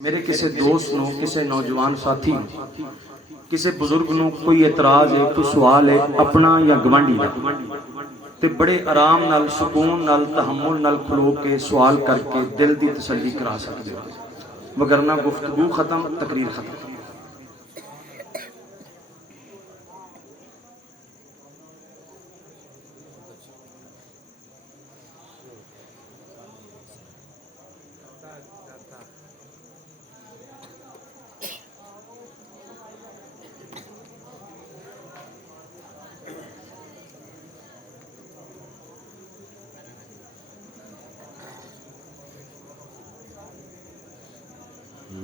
میرے کسی دوست نو کسی نوجوان ساتھی کسی بزرگ نو کوئی اعتراض ہے کوئی سوال ہے اپنا یا گوانڈی دا تے بڑے آرام نال سکون نال تحمل نال کھلو کے سوال کر کے دل دی تسلی کرا سکتے ہو، وگرنہ گفتگو ختم تقریر ختم۔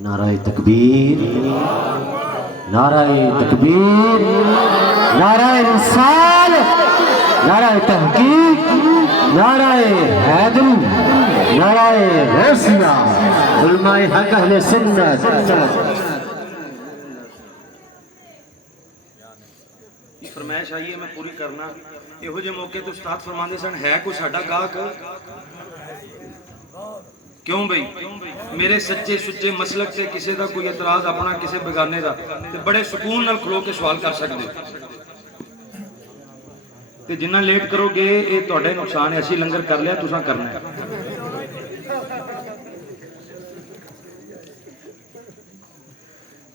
نعرہ تکبیر، نعرہ تکبیر، نعرہ رسالت، نعرہ تحقیق، نعرہ حیدر، نعرہ غوثیہ، علماء حق اہل سنت۔ یہ فرمائش آئی ہے میں پوری کرنا۔ یہو جے موقع تو استاد فرماندے سن ہے کوئی ساڈا گاہک؟ کیوں بھئی میرے سچے سچے مسلک سے کسی دا کوئی اعتراض اپنا کسی بگانے دا تے بڑے سکون نال کھلو کے سوال کر سکتے تے جنہ لیٹ کرو گے یہ تہاڈے نقصان ہے۔ اسی لنگر کر لیا تساں کرنا ہے۔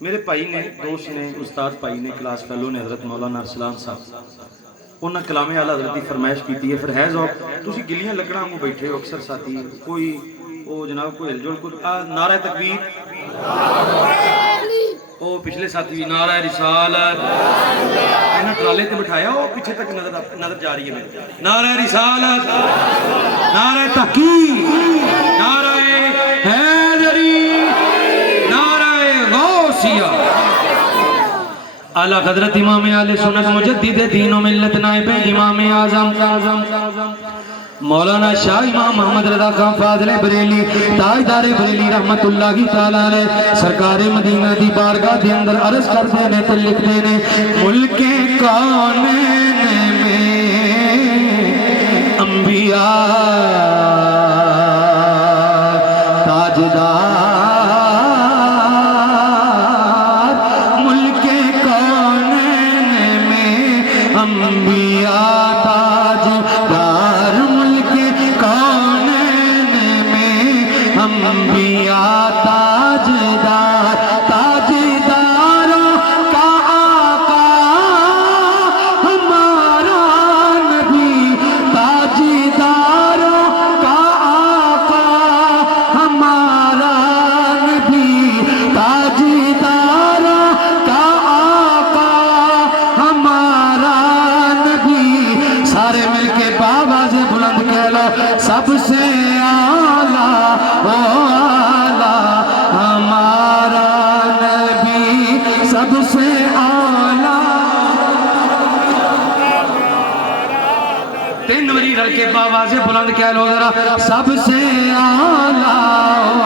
میرے بھائی نے دوست نے استاد بھائی نے کلاس فیلو نے حضرت مولانا ارسلان صاحب انہاں کلام اعلی حضرت کی فرمائش کی ہے۔ پھر ہے ذوق تسی گلیاں لکڑاں کو بیٹھے ہو اکثر ساتھی کوئی او جناب کوئی ہل جل کو نعرہ تکبیر او پچھلے ساتھی بھی نعرہ رسالت انہاں ٹرالے تے بٹھایا او پیچھے تک نظر جا رہی ہے میرے نعرہ رسالت، نعرہ تحقیق، نعرہ حیدری، نعرہ غوثیہ۔ اعلی حضرت امام اہل سنت مجدد دین و ملت نائب امام اعظم مولانا شاہ امام محمد رضا خان فاضل بریلی تاجدار بریلی رحمت اللہ تعالی علیہ سرکار مدینہ دی بارگاہ دے اندر عرض کرتے نے تے لکھتے نے ملک کونین میں انبیاء تاجدار ملک کونین میں انبیاء تاجدار ملک کونین میں انبیاء تاجدار تاجداروں کا آقا ہمارا نبی تاجداروں کا آقا ہمارا نبی تاجداروں کا آقا ہمارا نبی۔ سارے مل کے باواز بلند کہہ لو سب سے اعلیٰ او اعلیٰ ہمارا نبی سب سے اعلیٰ۔ تین وری رل کے باواز بلند کہہ لو ذرا سب سے اعلیٰ او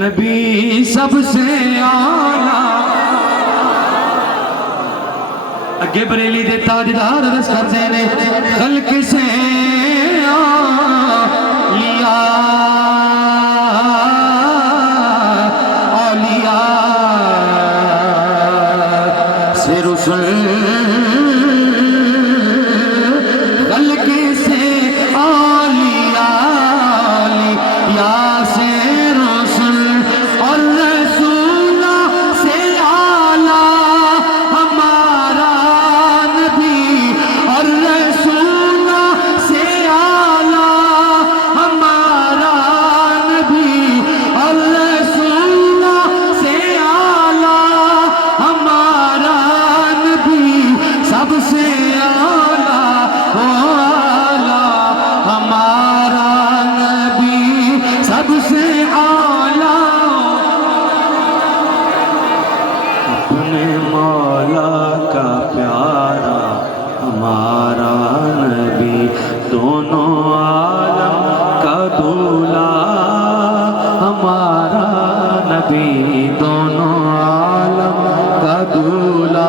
نبی سب سے اعلیٰ۔ اگے بریلی دے تاجدار عرض کرتے نے خلق سے اولیاء اولیاء سے رسل خلق سے اولیاء اولیاء سے دونوں عالم کا دولہ ہمارا نبی، دونوں عالم کا دولہ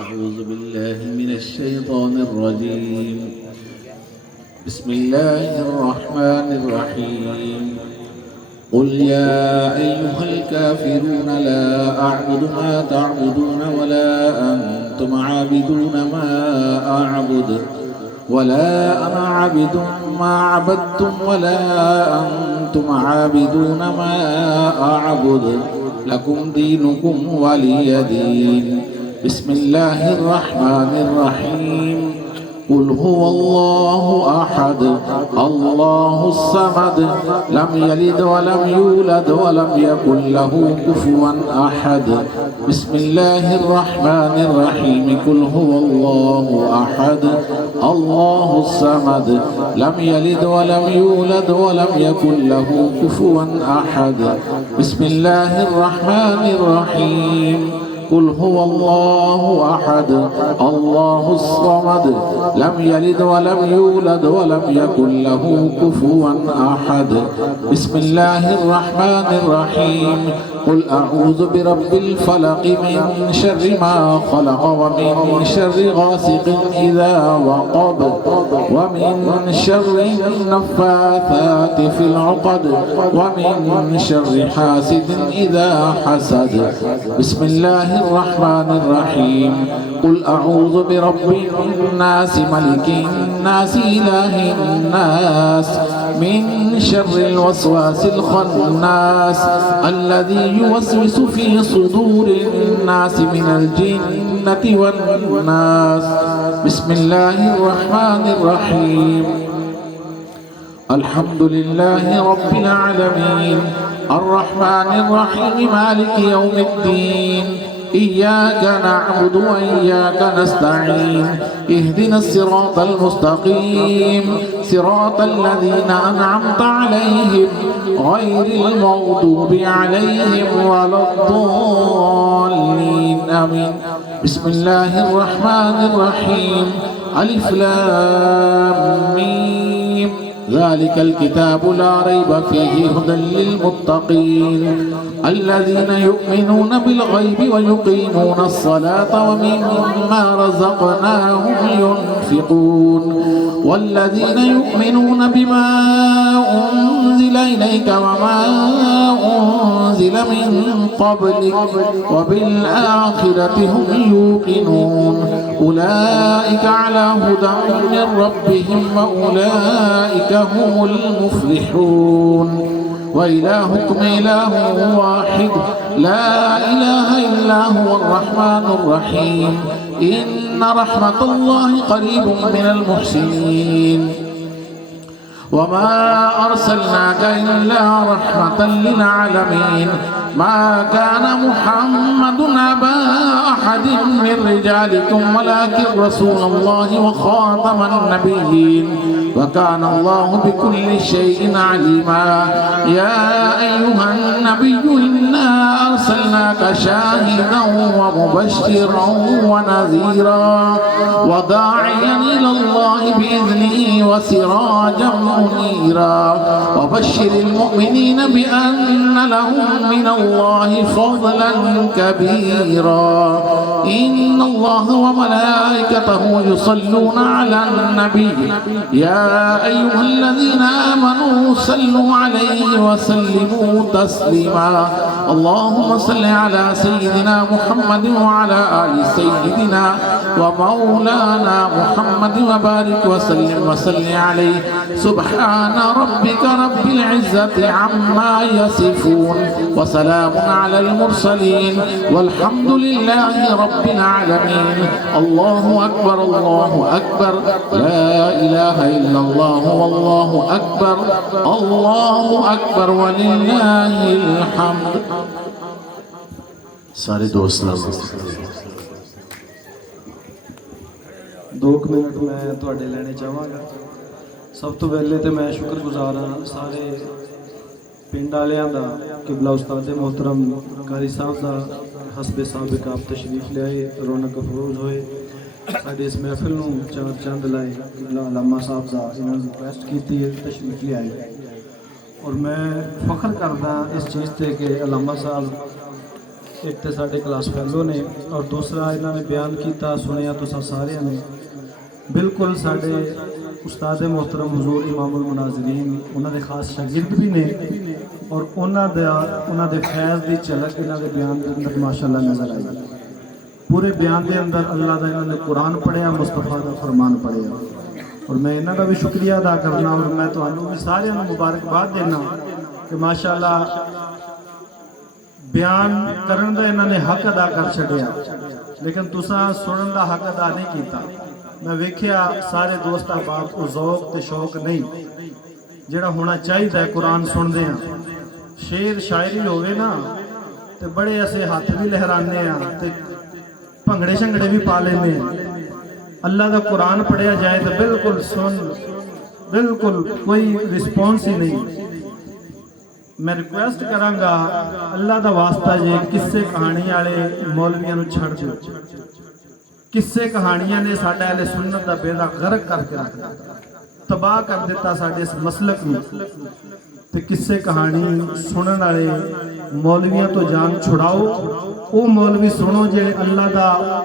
أعوذ بالله من الشيطان الرجيم. بسم الله الرحمن الرحيم. قل يا أيها الكافرون لا أعبد ما تعبدون ولا أنتم عابدون ما أعبد ولا أنا عابد ما عبدتم ولا أنتم عابدون ما أعبد لكم دينكم ولي دين. بسم الله الرحمن الرحيم. قل هو الله أحد الله الصمد لم يلد ولم يولد ولم يكن له كفوا أحد. بسم الله الرحمن الرحيم. قل هو الله أحد الله الصمد لم يلد ولم يولد ولم يكن له كفوا أحد. بسم الله الرحمن الرحيم. قل هو الله أحد الله الصمد لم يلد ولم يولد ولم يكن له كفوا أحد. بسم الله الرحمن الرحيم. قل أعوذ برب الفلق من شر ما خلق ومن شر غاسق إذا وقب ومن شر النفاثات في العقد ومن شر حاسد إذا حسد. بسم الله الرحمن الرحيم. قل أعوذ برب الناس ملك الناس إله الناس من شر الوسواس الخناس الذي يوسوس في صدور الناس من الجنة والناس. بسم الله الرحمن الرحيم. الحمد لله رب العالمين الرحمن الرحيم مالك يوم الدين. إياك نعبد وإياك نستعين. اهدنا الصراط المستقيم صراط الذين أنعمت عليهم غير المغضوب عليهم ولا الضالين آمين. بسم الله الرحمن الرحيم. ألف لام ميم. ذلك الكتاب لا ريب فيه هدى للمتقين الذين يؤمنون بالغيب ويقيمون الصلاة ومما رزقناهم ينفقون والذين يؤمنون بما أنزل إليك وما أنزل من قبلك وبالآخرة هم يوقنون أولئك على هدى من ربهم وأولئك هم المفلحون وإلهكم إله واحد لا إله إلا هو الرحمن الرحيم إن رحمة الله قريب من المحسنين وما أرسلناك إلا رحمة للعالمين ما كان محمد أبا أحد من رجالكم ولكن رسول الله وخاتم النبيين وكان الله بكل شيء عليما يا أيها النبي إنا أرسلناك شاهدا ومبشرا ونذيرا وداعيا إلى الله بإذنه وسراجا منيرا وبشر المؤمنين بأن لهم من الله فضلا كبيرا إن الله وملائكته يصلون على النبي يا أيها الذين آمنوا صلوا عليه وسلموا تسليما اللهم صل على سيدنا محمد وعلى آل سيدنا ومولانا محمد وبارك وسلم عليه سبحان ربك رب العزة عما يصفون وسلام على المرسلين والحمد لله رب العالمين الله أكبر الله أكبر لا إله إلا الله والله أكبر ولله الحمد سارے دوست نام 2 ਮਿੰਟ ਮੈਂ ਤੁਹਾਡੇ ਲੈਣੇ ਚਾਹਾਂਗਾ। ਸਭ ਤੋਂ ਪਹਿਲੇ ਤੇ ਮੈਂ ਸ਼ੁਕਰਗੁਜ਼ਾਰ ਹਾਂ ਸਾਰੇ ਪਿੰਡ ਵਾਲਿਆਂ ਦਾ ਕਿਬਲਾ ਉਸਤਾਦ ਮੁਹਤਰਮ ਕਾਰੀ ਸਾਹਿਬ ਦਾ ਹਸਬੇ ਸਾਬਿਕ ਆਪ ਤਸ਼ਰੀਫ ਲਿਆਏ ਰੌਣਕ ਅਫਰੋਜ਼ ਹੋਏ ਸਾਡੇ ਇਸ ਮਹਿਫਿਲ ਨੂੰ ਚਾਰ ਚੰਦ ਲਾਏ ਕਿਬਲਾ ਅਲਾਮਾ ਸਾਹਿਬ ਦਾ ਇਹਨਾਂ ਨੂੰ ਰਿਕੁਐਸਟ ਕੀਤੀ ਹੈ ਤਸ਼ਰੀਫ ਲਿਆਏ ਔਰ ਮੈਂ ਫਖਰ ਕਰਦਾ ਇਸ ਚੀਜ਼ ਤੇ ਕਿ ਅਲਾਮਾ ਸਾਹਿਬ ਇੱਕ ਤੇ ਸਾਡੇ ਕਲਾਸ ਫੈਲੋ ਨੇ ਔਰ ਦੂਸਰਾ ਇਹਨਾਂ ਨੇ ਬਿਆਨ ਕੀਤਾ ਸੁਣਿਆ ਤੁਸੀਂ ਸਾਰਿਆਂ ਨੇ ਬਿਲਕੁਲ ਸਾਡੇ ਉਸਤਾਦ ਮੁਹਤਰਮ ਹਜ਼ੂਰ ਇਮਾਮੁਲ ਮੁਨਾਜ਼ਰੀਨ ਉਹਨਾਂ ਦੇ ਖਾਸ ਸ਼ਾਗਿਰਦ ਵੀ ਨੇ ਔਰ ਉਹਨਾਂ ਦੇ ਫੈਜ਼ ਦੀ ਝਲਕ ਇਹਨਾਂ ਦੇ ਬਿਆਨ ਦੇ ਅੰਦਰ ਮਾਸ਼ਾਅੱਲਾ ਨਜ਼ਰ ਆਈ ਪੂਰੇ ਬਿਆਨ ਦੇ ਅੰਦਰ ਅੱਲਾਹ ਦਾ ਇਹਨਾਂ ਨੇ ਕੁਰਾਨ ਪੜ੍ਹਿਆ ਮੁਸਤਫਾ ਦਾ ਫਰਮਾਨ ਪੜ੍ਹਿਆ ਔਰ ਮੈਂ ਇਹਨਾਂ ਦਾ ਵੀ ਸ਼ੁਕਰੀਆ ਅਦਾ ਕਰਨਾ ਔਰ ਮੈਂ ਤੁਹਾਨੂੰ ਵੀ ਸਾਰਿਆਂ ਨੂੰ ਮੁਬਾਰਕਬਾਦ ਦੇਣਾ ਕਿ ਮਾਸ਼ਾਅੱਲਾ ਬਿਆਨ ਕਰਨ ਦਾ ਇਹਨਾਂ ਨੇ ਹੱਕ ਅਦਾ ਕਰ ਛੱਡਿਆ ਲੇਕਿਨ ਤੁਸੀਂ ਸੁਣਨ ਦਾ ਹੱਕ ਅਦਾ ਨਹੀਂ ਕੀਤਾ ਮੈਂ ਵੇਖਿਆ ਸਾਰੇ ਦੋਸਤ ਅਹਿਬਾਬ ਕੋ ਜ਼ੌਕ ਤੇ ਸ਼ੌਕ ਨਹੀਂ ਜਿਹੜਾ ਹੋਣਾ ਚਾਹੀਦਾ ਕੁਰਾਨ ਸੁਣਦੇ ਆ ਸ਼ੇਰ ਸ਼ਾਇਰੀ ਹੋਵੇ ਨਾ ਤੇ ਬੜੇ ਅਸੀਂ ਹੱਥ ਵੀ ਲਹਿਰਾਉਂਦੇ ਆ ਤੇ ਭੰਗੜੇ ਸ਼ੰਗੜੇ ਵੀ ਪਾ ਲੈਂਦੇ ਆ ਅੱਲਾ ਦਾ ਕੁਰਾਨ ਪੜਿਆ ਜਾਏ ਤਾਂ ਬਿਲਕੁਲ ਸੁਣ ਬਿਲਕੁਲ ਕੋਈ ਰਿਸਪੌਂਸ ਹੀ ਨਹੀਂ ਮੈਂ ਰਿਕੁਐਸਟ ਕਰਾਂਗਾ ਅੱਲਾ ਦਾ ਵਾਸਤਾ ਜੇ ਕਿੱਸੇ ਕਹਾਣੀ ਵਾਲੇ ਮੌਲਵੀਆਂ ਨੂੰ ਛੱਡ ਦਿਓ ਕਿੱਸੇ ਕਹਾਣੀਆਂ ਨੇ ਸਾਡਾ ਅਹਿਲੇ ਸੁਨਨਤ ਦਾ ਬੇੜਾ ਗਰਕ ਕਰਕੇ ਰੱਖ ਦਿੱਤਾ ਤਬਾਹ ਕਰ ਦਿੱਤਾ ਸਾਡੇ ਇਸ ਮਸਲਕ ਨੂੰ ਤੇ ਕਿੱਸੇ ਕਹਾਣੀ ਸੁਣਨ ਵਾਲੇ ਮੌਲਵੀਆਂ ਤੋਂ ਜਾਨ ਛੁਡਾਓ ਉਹ ਮੌਲਵੀ ਸੁਣੋ ਜਿਹੜੇ ਅੱਲਾ ਦਾ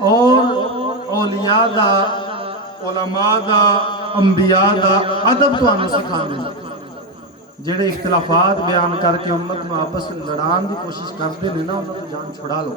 ਔਰ ਔਲੀਆ ਦਾ ਉਲਮਾ ਦਾ ਅੰਬੀਆ ਦਾ ਅਦਬ ਤੁਹਾਨੂੰ ਸਿਖਾਉਂਦੇ ਨੇ ਜਿਹੜੇ ਇਖਤਲਾਫਾਤ ਬਿਆਨ ਕਰਕੇ ਉਮਤ ਨੂੰ ਆਪਸ ਵਿੱਚ ਲੜਾਉਣ ਦੀ ਕੋਸ਼ਿਸ਼ ਕਰਦੇ ਨੇ ਨਾ ਉਹਨਾਂ ਤੋਂ ਜਾਨ ਛੁਡਾ ਲਓ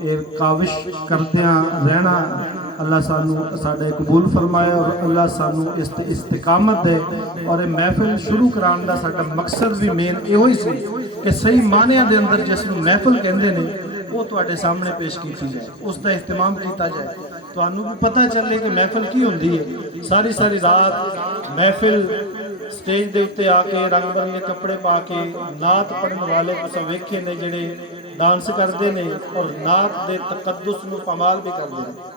ਇਹ ਕਾਵਿਸ਼ ਕਰਦਿਆਂ ਰਹਿਣਾ ਅੱਲਾਹ ਸਾਨੂੰ ਸਾਡੇ ਕਬੂਲ ਫਰਮਾਏ ਔਰ ਅੱਲਾਹ ਸਾਨੂੰ ਇਸ ਤੇ ਇਸਤਿਕਾਮਤ ਦੇ ਔਰ ਇਹ ਮਹਿਫਿਲ ਸ਼ੁਰੂ ਕਰਾਉਣ ਦਾ ਸਾਡਾ ਮਕਸਦ ਵੀ ਮੇਨ ਇਹੋ ਹੀ ਸੀ ਕਿ ਸਹੀ ਮਾਨਿਆਂ ਦੇ ਅੰਦਰ ਜਿਸ ਨੂੰ ਮਹਿਫਿਲ ਕਹਿੰਦੇ ਨੇ ਉਹ ਤੁਹਾਡੇ ਸਾਹਮਣੇ ਪੇਸ਼ ਕੀਤੀ ਜਾਏ ਉਸ ਦਾ ਇhtਮਾਮ ਕੀਤਾ ਜਾਏ ਤੁਹਾਨੂੰ ਵੀ ਪਤਾ ਚੱਲੇ ਕਿ ਮਹਿਫਿਲ ਕੀ ਹੁੰਦੀ ਹੈ ਸਾਰੀ ਰਾਤ ਮਹਿਫਿਲ ਸਟੇਜ ਦੇ ਉੱਤੇ ਆ ਕੇ ਰੰਗ ਬਰੰਗੇ ਕੱਪੜੇ ਪਾ ਕੇ ਨਾਤ ਪੜਨ ਵਾਲੇ ਤੁਸੀਂ ਵੇਖੇ ਨੇ ਜਿਹੜੇ ਡਾਂਸ ਕਰਦੇ ਨੇ ਔਰ ਨਾਤ ਦੇ ਤਕੱਦੁਸ ਨੂੰ ਪਮਾਲ ਵੀ ਕਰਦੇ ਨੇ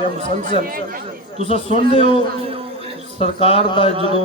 ਗਿਆ ਮੁਸਲਸਲ ਤੁਸੀਂ ਸੁਣਦੇ ਹੋ ਸਰਕਾਰ ਦਾ ਜਦੋਂ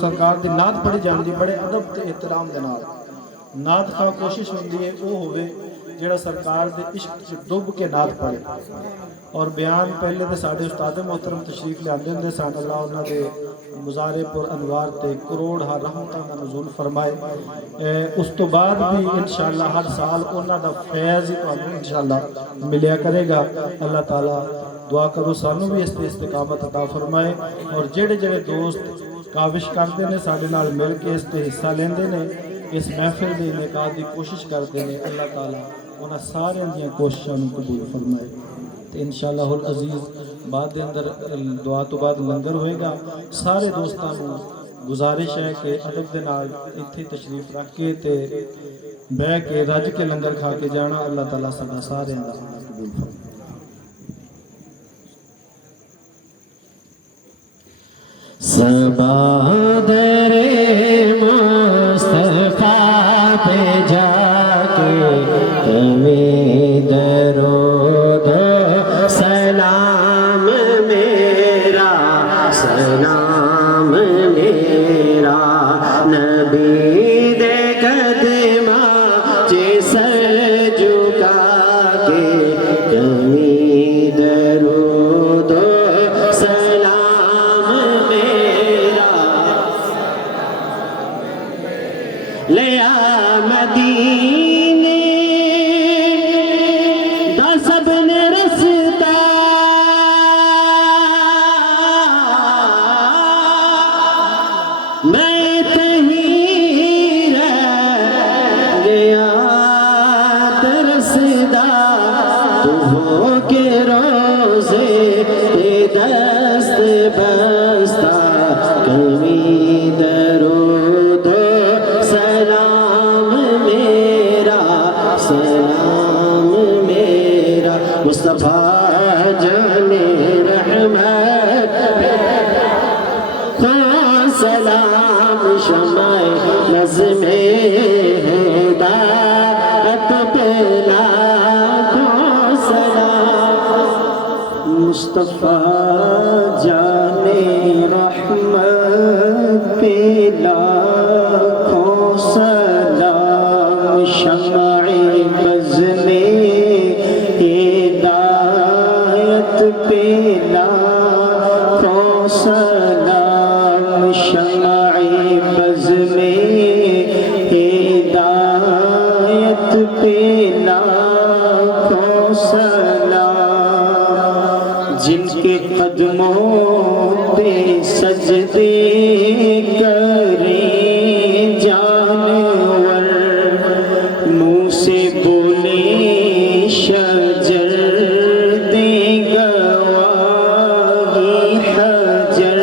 ਸਰਕਾਰ ਦੀ ਨਾਤ ਪੜੀ ਜਾਂਦੀ ਬੜੇ ਅਦਬ ਤੇ ਇhtਰਾਮ ਦੇ ਨਾਲ ਨਾਤ ਦਾ ਕੋਸ਼ਿਸ਼ ਹੁੰਦੀ ਹੈ ਉਹ ਹੋਵੇ ਜਿਹੜਾ ਸਰਕਾਰ ਦੇ ਇਸ਼ਕ 'ਚ ਡੁੱਬ ਕੇ ਨਾਤ ਪੜੇ ਔਰ ਬਿਆਨ ਪਹਿਲੇ ਤੇ ਸਾਡੇ ਉਸਤਾਦ ਮੁਹਤਰਮ ਤਸ਼ਰੀਫ ਲਿਆਂਦੇ ਹੁੰਦੇ ਸਨ ਅੱਲਾਹ ਉਹਨਾਂ ਦੇ مزارے پر انوار تے کروڑ ہر رحمتاں دا نزول فرمائے اس تو بعد بھی انشاءاللہ ہر سال انہاں دا فیض ہی تانوں انشاءاللہ ملیا کرے گا اللہ تعالیٰ دعا کرو سانوں بھی اس تے استقامت عطا فرمائے اور جڑے جڑے دوست کاوش کرتے ہیں ساڈے نال مل کے اس تے حصہ لیندے نے اس محفل دے انعقاد دی کوشش کرتے ہیں اللہ تعالیٰ انہاں سارے دیاں کوششاں نوں قبول فرمائے تے انشاءاللہ العزیز بعد دے اندر دعا تو بعد لنگر ہوئے گا سارے دوستاں نوں گزارش ہے کہ ادب دے نال ایتھے تشریف رکھ کے تے بیٹھ کے رج کے لنگر کھا کے جانا اللہ تعالیٰ سدا سارے دا قبول فرمائے صبا در مصطفیٰ پہ جا کے کبھی درود و سلام میرا سلام میرا نبی دے قدماں چے سر جھکا کے کبھی درود و سلام میرا لیا مدینے دا سب نے رستا میں تہیں رہ گیا ترسدا تو ہو کے روزے تے دست بستا کبھی درود و سلام میرا سلام میرا مصطفیٰ جان رحمت کو سلام شمع نظم ہدایت پہ لاکھوں سلام مصطفیٰ جان رحمت پہ لاکھوں سلام شمع بزم ہدایت پہ لاکھوں سلام شمع بزم ہدایت پہ لاکھوں سلام جن کے قدموں پہ سجدے کریں جانور منہ سے بولے شجر دیں گواہی حجر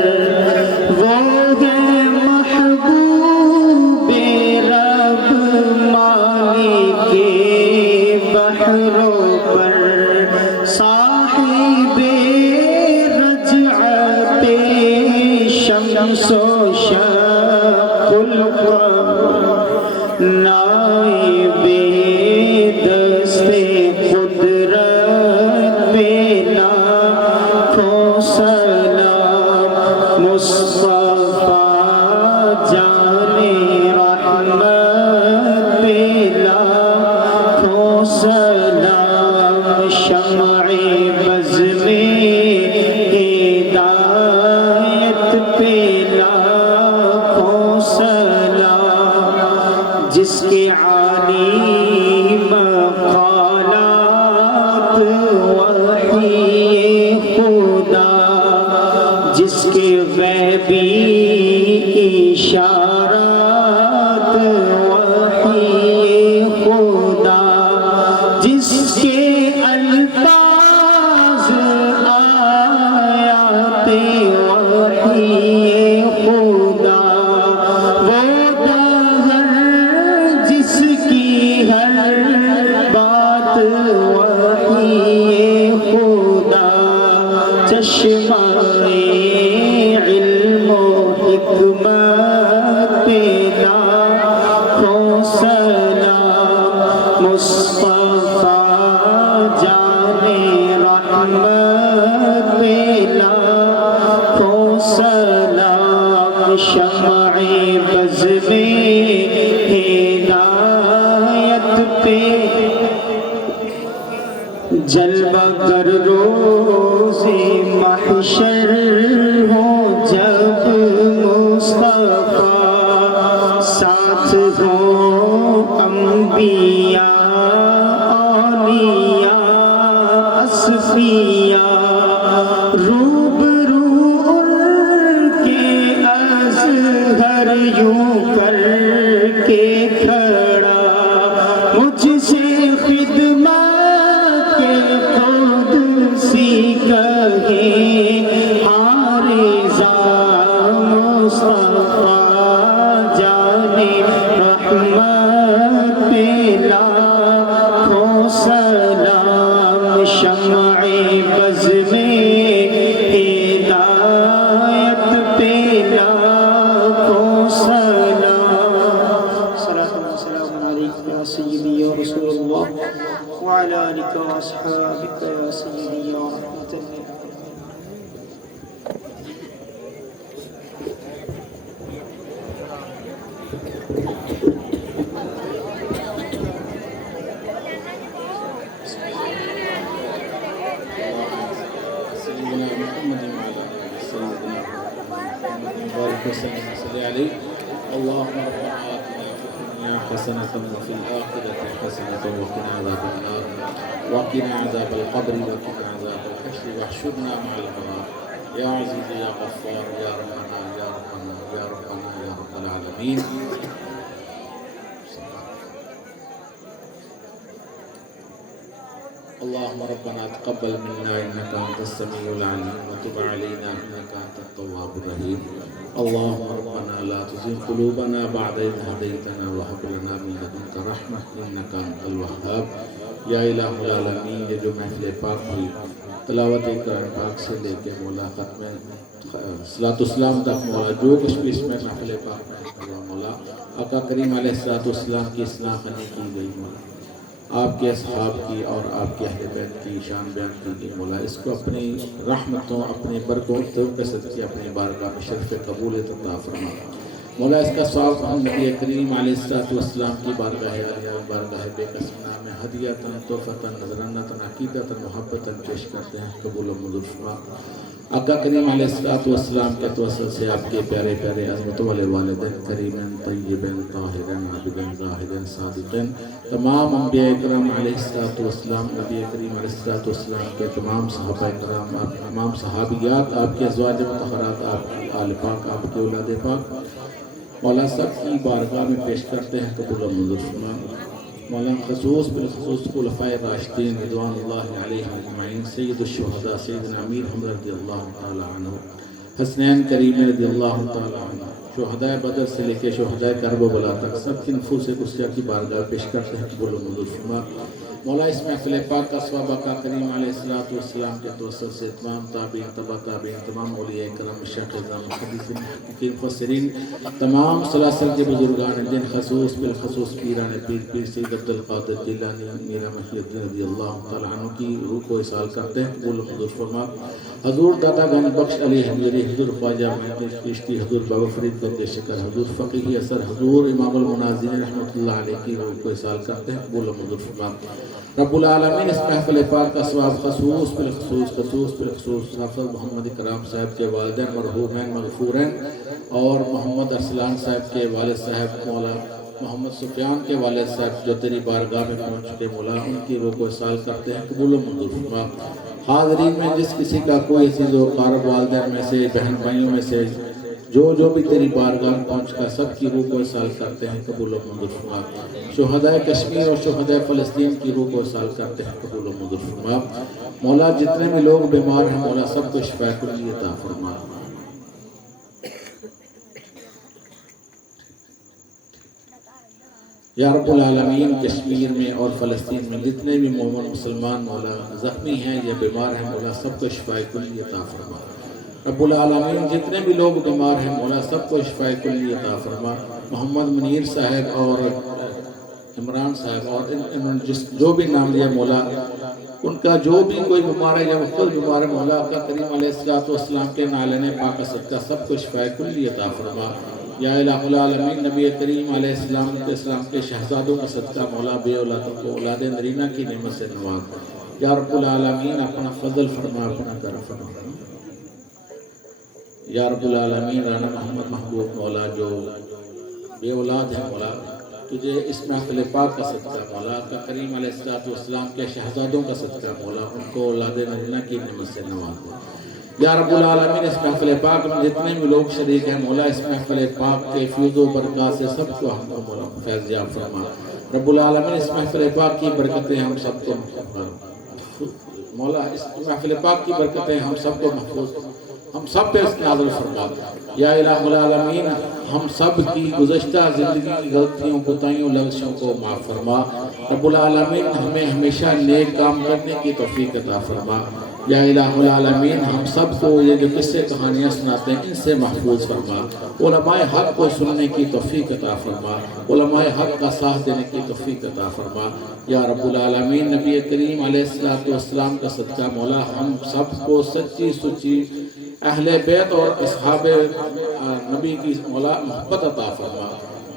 وہ ہے محبوب رب مالک بحروں پر صاحب رجعت شمس و شق القمر نائب دست قدرت پہ لاکھوں سلام مصطفیٰ جان رحمت پہ لاکھوں سلام شمع بزم ہدایت پہ لاکھوں سلام جس کے عالی مقالات وحی خدا جس کے غیبی اشارات وحی خدا جس کے الفاظ آیات وحی خدا وہ دہر جس کی ہر بات وحی خدا چشمہ علم و حکمت پہ لاکھوں سلام مصطفیٰ انبیاء اولیاء اصفیاء روبرو ان کے ازہر یوں کر کے کھڑا مجھ سے خدمت کے قدسی کہیں حارزہ مصطفیٰ جانے رحمت پہ لاکھوں سلام شمع بز میں ہدایت پہ لاکھوں سلام صلاۃ و سلام علیک یا سیدی یا رسول اللہ وعلی آلک و اصحابک یا سیدی یا رحمت اللہ. سيدنا محمد وعلى آله سيدنا محمد وبارك وسلم عليه. اللهم ربنا آتنا في الدنيا حسنة وفي الآخرة حسنة وقنا عذاب النار وقنا عذاب القبر وقنا عذاب الحشر واحشرنا مع الأبرار يا عزيز يا غفار يا ربنا يا ربنا يا ربنا يا رب العالمين. اللهم ربنا تقبل منا انك انت السميع العليم وتب علينا انك انت التواب الرحيم. اللهم ربنا لا تزغ قلوبنا بعد إذ هديتنا وهب لنا من لدنك رحمة انك انت الوهاب. یا الہ العالمین، یہ جو محفل پاک ہوئی تلاوت قرآن پاک سے لے کے مولا ختم صلاۃ السلام تک مولا جو کچھ بھی اس میں محفل پاک میں ہوا مولا آقا کریم علیہ الصلوۃ والسلام کی اصلاح کرنے کی گئی مولا، آپ کے اصحاب کی اور آپ کے اہل بیت کی شان بیان کی گئی مولا، اس کو اپنی رحمتوں اپنی برکتوں کے صدقے اپنی بارگاہ میں شرف قبول عطا فرما مولا. اس کا ثواب ہم نبی کریم علیہ الصلوۃ والسلام کی بارگاہ بے قسمہ میں ہدیۃً تحفۃً نذرانۃً عقیدۃً محبتاً پیش کرتے ہیں، قبول و منظور فرما. آقا کریم علیہ الصلوۃ والسلام کے توسل سے آپ کے پیارے پیارے عظمت والے والدین کریمین طیبین طاہرین عابدین زاہدین صادقین، تمام انبیاء کرام علیہ الصلوۃ والسلام، نبی کریم علیہ الصلوۃ والسلام کے تمام صحابہ کرام، تمام صحابیات، آپ کے ازواج مطہرات، آپ کی آل پاک، آپ کے اولاد پاک مولا سب کی بارگاہ میں پیش کرتے ہیں، قبول و منظور فرما. مولا بالخصوص خلفائے راشدین رضوان اللہ علیہم اجمعین، سید الشہداء سیدنا امیر حمزہ رضی اللہ تعالی عنہ، حسنین کریم رضی اللہ تعالی عنہ، شہداء بدر سے لے کے شہداء کرب و بلا تک سب کی نفوس قدسیہ کی بارگاہ پیش کرتے ہیں، قبول و منظور فرما. مولا اس محفل پاک کا ثواب آقا کریم علیہ الصلوۃ والسلام کے توسل سے تمام تابعین، تبع تابعین، تمام اولیاء کرام، مشایخ اعظام، محدثین، محققین، مفسرین، تمام سلاسل کے بزرگان دین، خصوص بالخصوص پیران پیر سید عبد القادر جیلانی میرا محی الدین رضی اللہ تعالیٰ عنہ کی روح کو اصال کرتے ہیں، قبول و منظور فرما. حضور دادا گنج بخش علی حمیری، حضور خواجہ محمد چشتی، حضور بابا فرید گنج شکر، حضور فقیہ اثر، حضور امام المناظرین رحمۃ اللہ علیہ کی روح کو اصال کرتے ہیں، قبول و منظور فرما. رب العالمین اس محفل پاک کا ثواب خصوص بالخصوص حافظ محمد کرام صاحب کے والدین مرحومین مغفورین اور محمد ارسلان صاحب کے والد صاحب مولا محمد سفیان کے والد صاحب جو تیری بارگاہ میں پہنچ چکے مولا، ان کی روح کو اصال کرتے ہیں، قبول و منظور فرما. حاضرین میں جس کسی کا کوئی عزیز و قارب والدین میں سے، بہن بھائیوں میں سے جو بھی تیری بارگاہ میں پہنچ کر سب کی روح کو اصال کرتے ہیں، قبول و منظور فرما. شہداء کشمیر اور شہداء فلسطین کی روح کو اصال کرتے ہیں، قبول و منظور فرما. مولا جتنے بھی لوگ بیمار ہیں مولا سب کو شفا کلی عطا فرما. یا رب العالمین کشمیر میں اور فلسطین میں جتنے بھی مومن مسلمان مولا زخمی ہیں یا بیمار ہیں مولا سب کو شفا کلی عطا فرما. رب العالمین جتنے بھی لوگ بیمار ہیں مولا سب کو شفا کلی عطا فرما. محمد منیر صاحب اور عمران صاحب اور انہوں نے جو بھی نام لیا مولا، ان کا جو بھی کوئی بیمار ہے یا مختلف بیمار ہے مولا آقا کریم علیہ الصلوۃ والسلام کے نالین پاک صدقہ سب کو شفا کلی عطا فرما. یا الہ العالمین نبی کریم علیہ السلام کے شہزادوں کا صدقہ مولا بے اولادوں کو اولاد نرینہ کی نعمت سے نواز. یا رب العالمین اپنا فضل فرما، اپنا کرم فرما. یا رب العالمین رانا محمد محبوب مولا جو بے اولاد ہے مولا تجھے اس محفل پاک کا صدقہ مولا، آقا کریم علیہ السلام کے شہزادوں کا صدقہ مولا ان کو اولاد مدینہ کی نعمت سے نواز دے یا رب العالمین۔ اس محفل پاک میں جتنے بھی لوگ شریک ہیں مولا، اس محفل پاک کے فیض و برکات سے سب کو ہم کو مولا فیض یاب فرما رب العالمین۔ اس محفل پاک کی برکتیں ہم سب کو مولا، اس محفل پاک کی برکتیں ہم سب کو محفوظ ہم سب پہ اس نازل فرما یا الہ العالمین۔ ہم سب کی گزشتہ زندگی کی غلطیوں کوتاہیوں لغزشوں کو معاف فرما رب العالمین۔ ہمیں ہمیشہ نیک کام کرنے کی توفیق عطا فرما یا الہ العالمین۔ ہم سب کو یہ جو قصے کہانیاں سناتے ہیں ان سے محفوظ فرما، علماء حق کو سننے کی توفیق عطا فرما، علماء حق کا ساتھ دینے کی توفیق عطا فرما یا رب العالمین۔ نبی کریم علیہ السلام کا صدقہ مولا ہم سب کو سچی سچی اہل بیت اور اصحاب نبی کی مولا محبت عطا فرما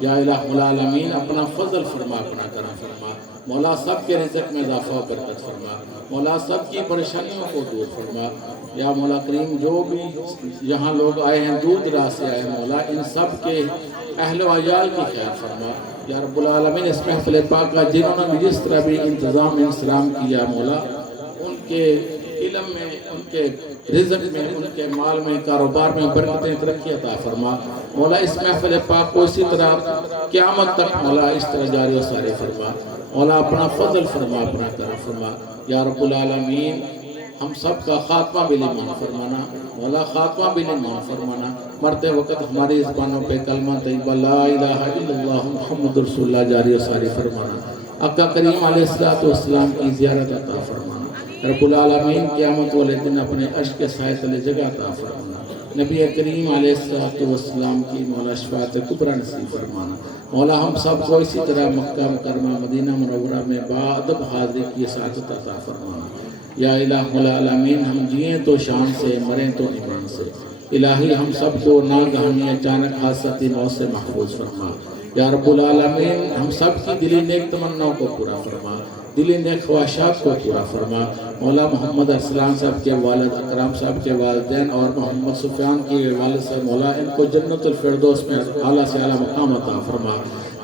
یا الہ العالمین۔ اپنا فضل فرما، اپنا کرم فرما مولا، سب کے رزق میں اضافہ و برکت فرما مولا، سب کی پریشانیوں کو دور فرما یا مولا کریم۔ جو بھی یہاں لوگ آئے ہیں دور دراز سے آئے ہیں مولا، ان سب کے اہل و عیال کی خیر فرما یا رب العالمین۔ اس محفل پاک کا جنہوں نے جس طرح بھی انتظام انسلام کیا مولا، ان کے علم میں، ان کے رزق میں، ان کے مال میں، کاروبار میں برکتیں ترقی عطا فرما مولا۔ اس محفل پاک کو اسی طرح قیامت تک مولا اس طرح جاری و ساری فرما مولا، اپنا فضل فرما، اپنا کرم فرما یا رب العالمین۔ ہم سب کا خاتمہ بالایمان فرمانا مولا، خاتمہ بالایمان فرمانا، مرتے وقت ہماری زبانوں پہ کلمہ طیبہ لا الہ الا اللہ محمد رسول اللہ جاری و ساری فرمانا، آقا کریم علیہ السلام کی زیارت عطا فرمانا رب العالمین۔ قیامت والے دن اپنے عرش کے سائے تلے جگہ عطا فرمانا، نبی کریم علیہ السلام کی مولا شفاعت کبریٰ نصیب فرمانا مولا۔ ہم سب کو اسی طرح مکہ مکرمہ مدینہ منورہ میں باادب حاضری کی سعادت عطا فرمانا یا الہ العالمین۔ ہم جئیں تو شان سے، مریں تو ایمان سے الہی، ہم سب کو ناگہانی اچانک حادثاتی موت سے محفوظ فرما یا رب العالمین۔ ہم سب کی دلی نیک تمناؤں کو پورا فرما، دلی نیک خواہشات کو پورا فرما مولا۔ محمد ارسلان صاحب کے والد، اکرام صاحب کے والدین اور محمد سفیان کے والد سے مولا ان کو جنت الفردوس میں اعلیٰ سے اعلیٰ مقام عطا فرما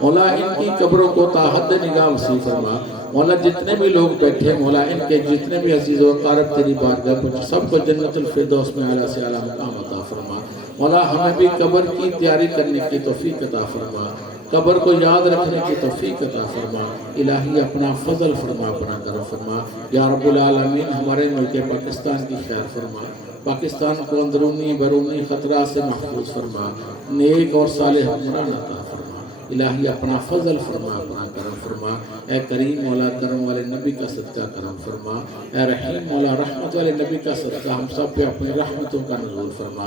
مولا۔ ان کی قبروں کو تا حد نگاہ وسیع فرما مولا۔ جتنے بھی لوگ بیٹھے مولا، ان کے جتنے بھی عزیز و اقارب تیری بارگاہ پر سب کو جنت الفردوس میں اعلیٰ سے اعلیٰ مقام عطا فرما مولا۔ ہمیں بھی قبر کی تیاری کرنے کی توفیق عطا فرما، قبر کو یاد رکھنے کی توفیق عطا فرما الہی۔ اپنا فضل فرما، اپنا کرم فرما یا رب العالمین۔ ہمارے ملک پاکستان کی خیر فرما، پاکستان کو اندرونی بیرونی خطرات سے محفوظ فرما، نیک اور صالح حکمران عطا فرما الہی۔ اپنا فضل فرما، اپنا کرم فرما اے کریم مولا، کرم والے نبی کا صدقہ کرم فرما اے رحیم مولا، رحمت والے نبی کا صدقہ ہم سب پہ اپنی رحمتوں کا نزول فرما۔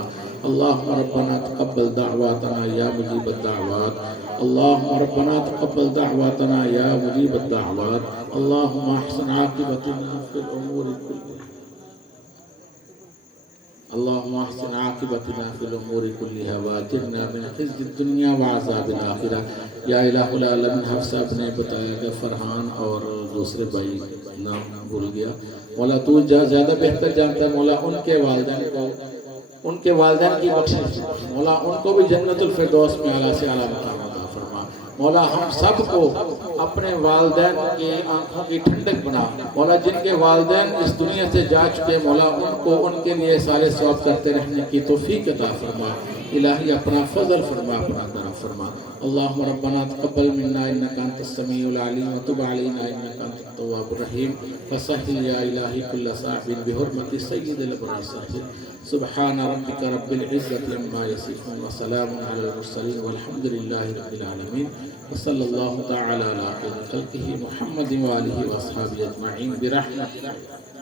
اللہم ربنا تقبل دعواتنا یا مجیب الدعوات، اللہم ربنا تقبل دعواتنا یا مجیب الدعوات، اللہم احسن عاقبتنا فی الامور کلها، اللہم احسن عاقبتنا فی الامور کلها واجرنا من خزي الدنیا وعذاب الآخرہ یا الہ العالمین۔ حفصہ صاحب نے بتایا کہ فرحان اور دوسرے بھائی نام بھول گیا مولا، تو زیادہ بہتر جانتا ہے مولا۔ ان کے والدین کی بخشش مولا، ان کو بھی جنت الفردوس میں اعلیٰ سے اعلیٰ مقام عطا فرما مولا۔ ہم سب کو اپنے والدین کی آنکھوں کی ٹھنڈک بنا مولا، جن کے والدین اس دنیا سے جا چکے مولا، ان کو ان کے لیے سارے ثواب کرتے رہنے کی توفیق عطا فرما الہی۔ اپنا فضل فرما، اپنا کرم فرما۔ اللہم ربنا تقبل منا انکا انت السمیع العلیم وتب علینا انکا انت التواب الرحیم فسہل یا الہی کل صاحب بحرمت سید البر ساحل۔ سبحان ربک رب العزت عما یصفون وسلام علی المرسلین والحمد للہ رب العالمین وصلی اللہ تعالی علی خیر خلقہ محمد وآلہ واصحابہ اجمعین برحمتک۔